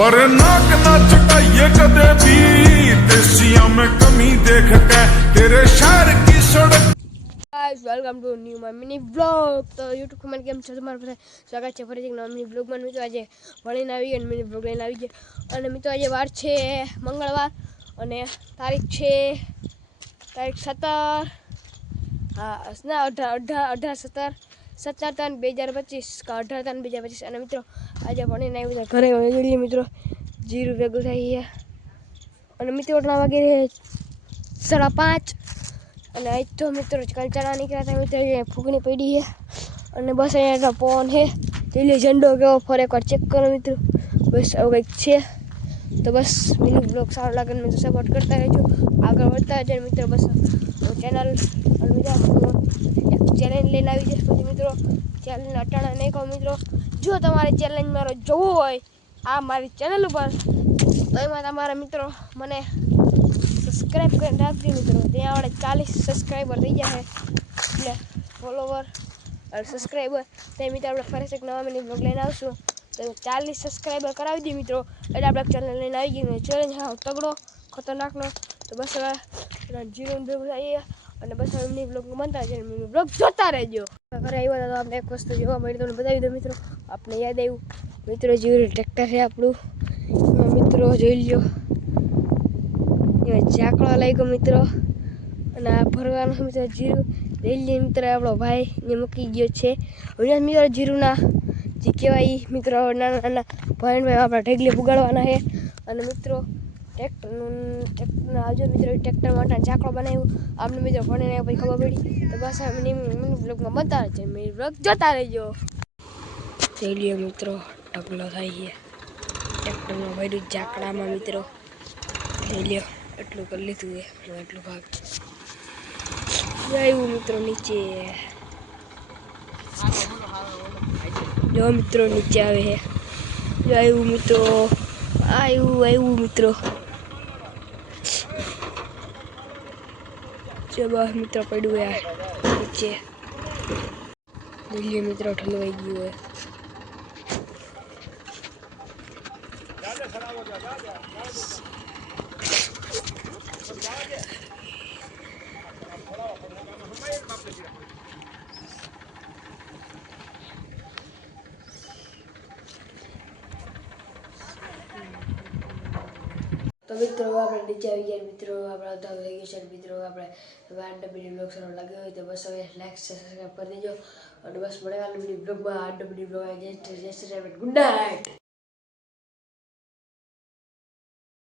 पर नाक ना चटाइए कदे भी देसिया में कमी देख के तेरे शहर की सड़क। Guys welcome to new my mini blog. तो YouTube કમેન્ટ કેમ છો તમારું બધા સ્વાગત છે ફરીથી નવા મિની બ્લોગમાં। મિત્રો આજે ભણીને આવી અને મિની બ્લોગ લઈને આવી ગયા અને મિત્રો આજે વાર છે મંગળવાર અને તારીખ છે તારીખ 17 હા ના 18/17/2025 કા 18/3/2025 અને મિત્રો આજે ભણીને આવી ઘરે વળી મિત્રો જીરું ભેગું થઈ ગયા અને મિત્રો એટલા વાગે 5:30 અને આજ તો મિત્રો કાલ ચણા નીકળ્યા હતા મિત્રો ફૂગણી પડી છે અને બસ અહીંયા પવન છે લીલી ઝંડો કેવો ફરે એકવાર ચેક કરો મિત્રો બસ આવું કંઈક છે। તો બસ મિની બ્લોગ સારો લાગે મિત્રો સપોર્ટ કરતા રહેજો આગળ વધતા જાય મિત્રો। બસ ચેનલ અને મિત્રો એક ચેલેન્જ લઈને આવી જશે પછી મિત્રો ચેલેન્જ અટાણા નહીં કહો મિત્રો। જો તમારે ચેલેન્જ મારો જોવો હોય આ મારી ચેનલ ઉપર તો એમાં તમારા મિત્રો મને સબસ્ક્રાઈબ કરીને રાખજો મિત્રો। ત્યાં આપણે 40 સબસ્ક્રાઈબર થઈ ગયા છે એટલે ફોલોવર અને સબસ્ક્રાઈબર તે મિત્રો આપણે ફરી એક નવા મિની બ્લોગ લઈને આવશું તો 40 સબસ્ક્રાઈબર કરાવી દઈએ મિત્રો એટલે આપણે ચેનલ લઈને આવી ગયું ચેલેન્જ હા તગડો ખતરનાકનો। તો બસ હવે જીરો ભેગું થઈએ અને બસ હવે મિની બ્લોગ બનતા જાય મિની બ્લોગ જોતા રહેજો। ઘરે આવ્યા તો આપણે એક વસ્તુ જોવા મળી તમને બતાવી દો મિત્રો આપણે યાદ આવ્યું મિત્રો જીરું ટ્રેક્ટર છે આપણું મિત્રો જોઈ લ્યો ઝાકળો લાગ્યો મિત્રો અને આ ભરવાનું મિત્રો જીરું રેલી મિત્ર આપણો ભાઈ ને મૂકી ગયો છે। હવે મિત્રો જીરુંના જે કહેવાય મિત્રો નાના નાના ભાઈ આપણા ઢેગલી પુગાડવાના છે અને મિત્રો ટ્રેક્ટર આવજો મિત્રો ટ્રેક્ટર માટે ઝાકળો બનાવ્યું આપણે મિત્રો ભણીને પછી ખબર પડી તો બસ મિની બ્લોગમાં બનતા રહેજો મિની બ્લોગ જોતા રહેજો। જોઈ લ્યો મિત્રો ઢગલો થાય છે ટ્રેક્ટરમાં ભર્યું ઝાકડામાં મિત્રો જોઈ લ્યો એટલું કરી લીધું છે એટલું ભાગ આવ્યું મિત્રો નીચે જો મિત્રો નીચે આવે છે જો આવ્યું મિત્રો આવ્યું મિત્રો જો બસ મિત્રો પડ્યું યાર નીચે દિલ્હી મિત્રો ઠલવાઈ ગયું હોય તો મિત્રો આપણે નીચે આવી ગયા મિત્રો આપણે અડધા થઈ ગયું છે મિત્રો આપણે આડબડી બ્લોગ સારો લાગ્યો હોય તો બસ હવે લાઈક સબસ્ક્રાઈબ કરી દેજો અને બસ મળે બ્લોગમાં આડબડી બ્લોગ ગુડ નાઇટ।